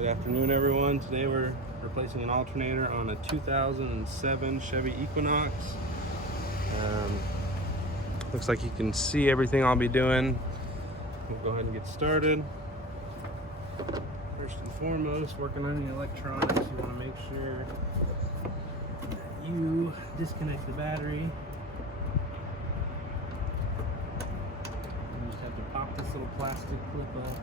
Good afternoon, everyone. Today we're replacing an alternator on a 2007 Chevy Equinox. Looks like you can see everything I'll be doing. We'll go ahead and get started. First and foremost, working on the electronics, you want to make sure that you disconnect the battery. You just have to pop this little plastic clip up.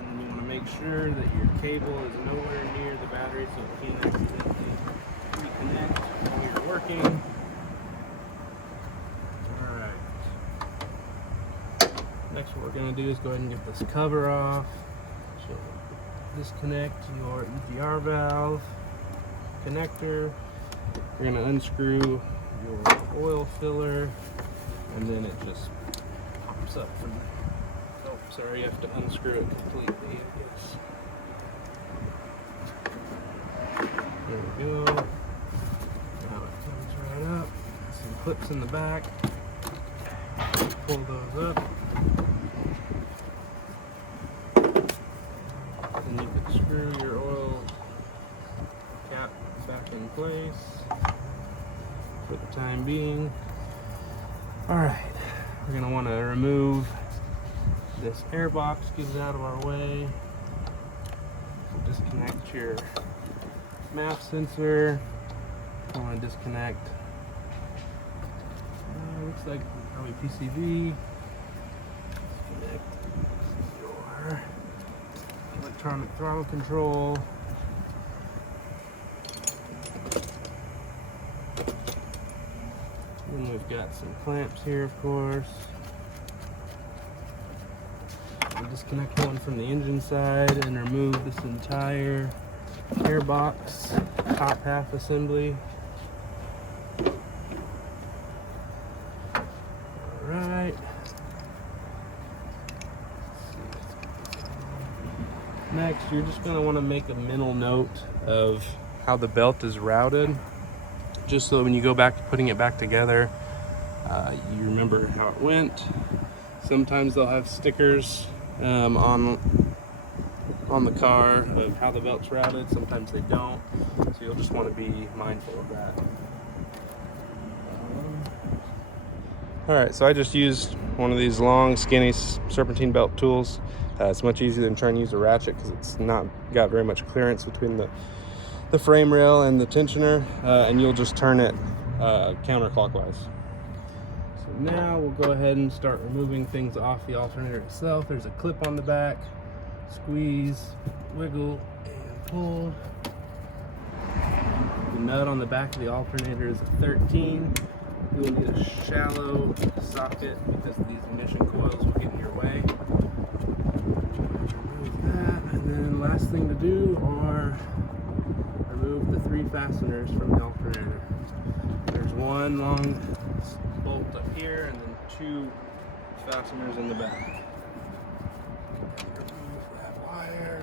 And you want to make sure that your cable is nowhere near the battery so it can't accidentally reconnect while you're working. Alright. Next, what we're going to do is go ahead and get this cover off. So disconnect your EGR valve connector. You're going to unscrew your oil filler, and then it just pops up from. Oh, sorry, you have to unscrew it completely, I guess. There we go. Now it comes right up. Some clips in the back. Pull those up. Then you can screw your oil cap back in place for the time being. Alright, we're going to want to remove this air box, get it out of our way. So disconnect your MAP sensor. I want to disconnect, looks like probably PCB. Disconnect your electronic throttle control. And we've got some clamps here, of course. We'll disconnect one from the engine side and remove this entire airbox top half assembly. Alright. Next, you're just going to want to make a mental note of how the belt is routed, just so that when you go back to putting it back together, you remember how it went. Sometimes they'll have stickers on the car of how the belt's routed. Sometimes they don't, so you'll just want to be mindful of that. Alright, so I just used one of these long, skinny serpentine belt tools. It's much easier than trying to use a ratchet because it's not got very much clearance between the frame rail and the tensioner, and you'll just turn it counterclockwise. So now we'll go ahead and start removing things off the alternator itself. There's a clip on the back. Squeeze, wiggle, and pull. The nut on the back of the alternator is a 13. You'll need a shallow socket because these ignition coils will get in your way. Remove that, and then last thing to do are remove the 3 fasteners from the alternator. There's one long bolt up here and then 2 fasteners in the back. Remove that wire.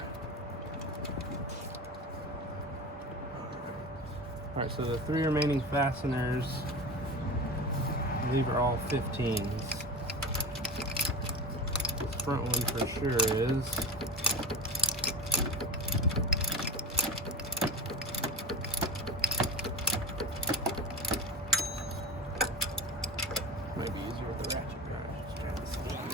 Alright, so the 3 remaining fasteners, I believe, are all 15s. This front one for sure is. Might be easier with the ratchet guys. Just try this one.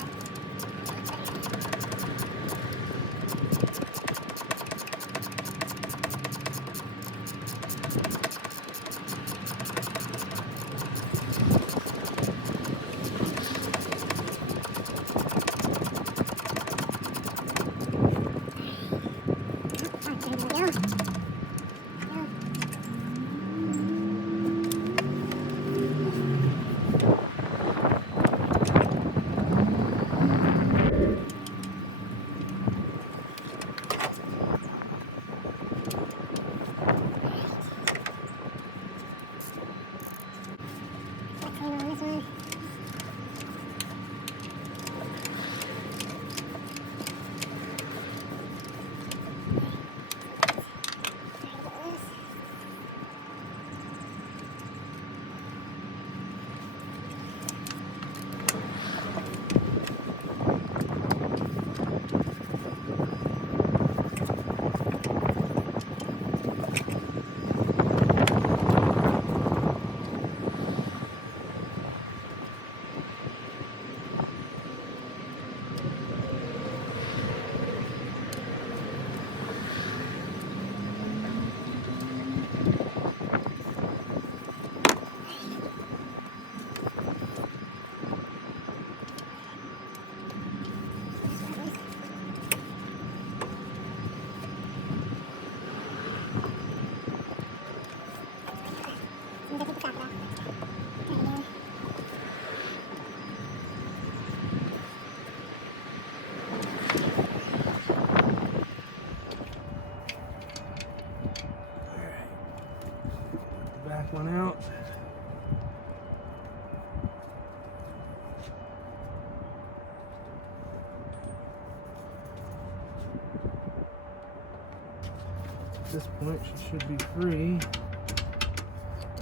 At this point, she should be free.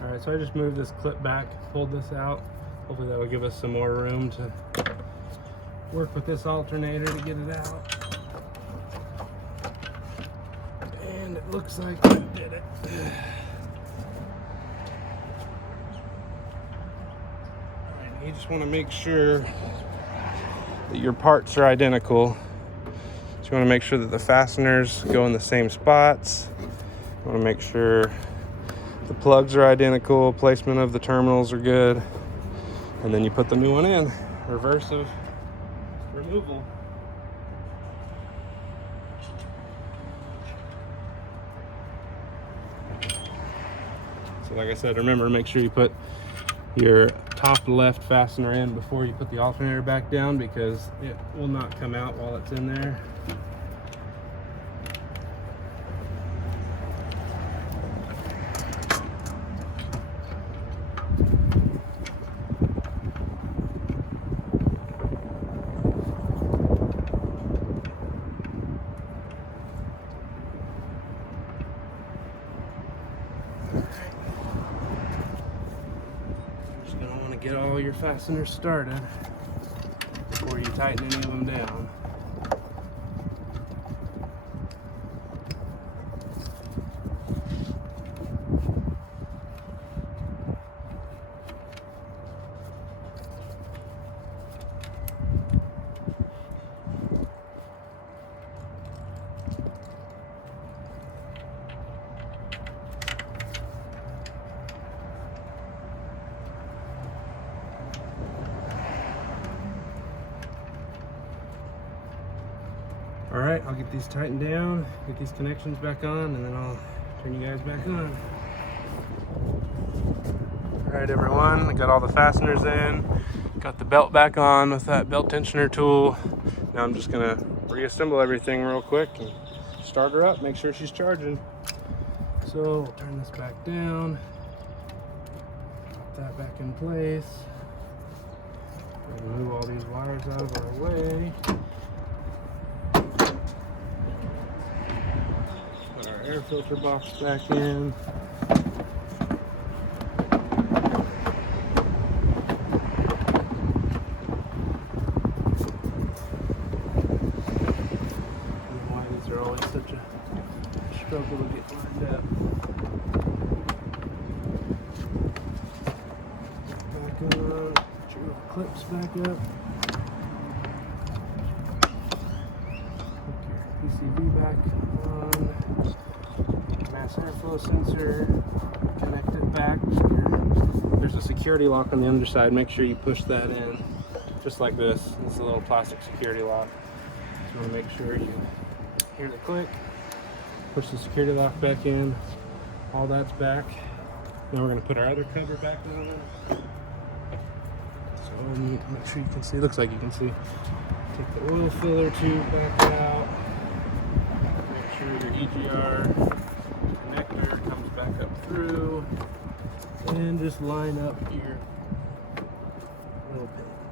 All right, so I just moved this clip back, pulled this out. Hopefully that will give us some more room to work with this alternator to get it out. And it looks like I did it. Alright, you just want to make sure that your parts are identical. So you want to make sure that the fasteners go in the same spots. You want to make sure the plugs are identical, placement of the terminals are good. And then you put the new one in, reverse of removal. So like I said, remember to make sure you put your top left fastener in before you put the alternator back down, because it will not come out while it's in there. Get all your fasteners started before you tighten any of them down. All right, I'll get these tightened down, get these connections back on, and then I'll turn you guys back on. All right, everyone, I got all the fasteners in, got the belt back on with that belt tensioner tool. Now I'm just gonna reassemble everything real quick and start her up, make sure she's charging. So we'll turn this back down, put that back in place, remove all these wires out of our way. Air filter box back in. Why these are always such a struggle to get lined up. Back on. Put your little clips back up. Hook your PCB back on. Airflow sensor, connect it back. There's a security lock on the underside. Make sure you push that in, just like this. This is a little plastic security lock. So you want to make sure you hear the click. Push the security lock back in. All that's back. Now we're going to put our other cover back on. So make sure you can see. Looks like you can see. Take the oil filler tube back out. Make sure your EGR comes back up through, and just line up your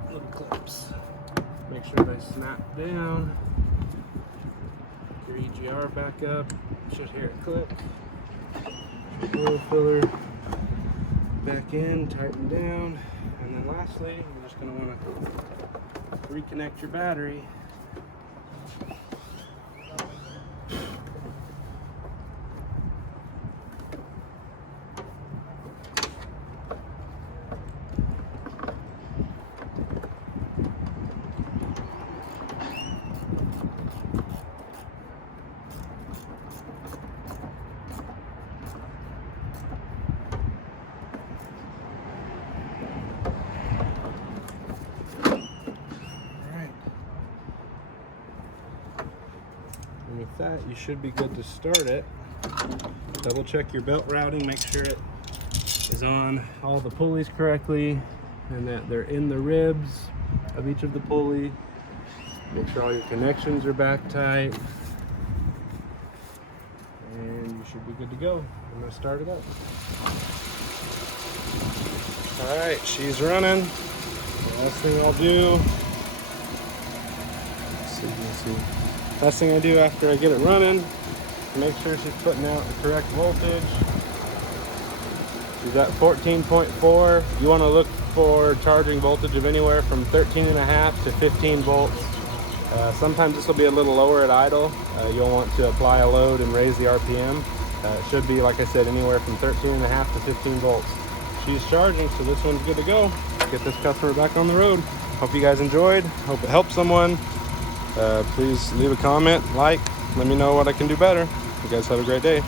little clips. Make sure they snap down. Your EGR back up. You should hear it click. Oil filler back in, tighten down, and then lastly, you're just going to want to reconnect your battery. And with that, you should be good to start it. Double check your belt routing, make sure it is on all the pulleys correctly and that they're in the ribs of each of the pulley. Make sure all your connections are back tight. And you should be good to go. I'm gonna start it up. All right, she's running. The last thing I'll do, let's see, last thing I do after I get it running Make sure she's putting out the correct voltage. She's at 14.4. You want to look for charging voltage of anywhere from 13.5 to 15 volts. Sometimes this will be a little lower at idle. You'll want to apply a load and raise the RPM. It should be, like I said, anywhere from 13.5 to 15 volts. She's charging, so this one's good to go. Get this customer back on the road. Hope you guys enjoyed. Hope it helped someone. Please leave a comment, like, let me know what I can do better. You guys have a great day.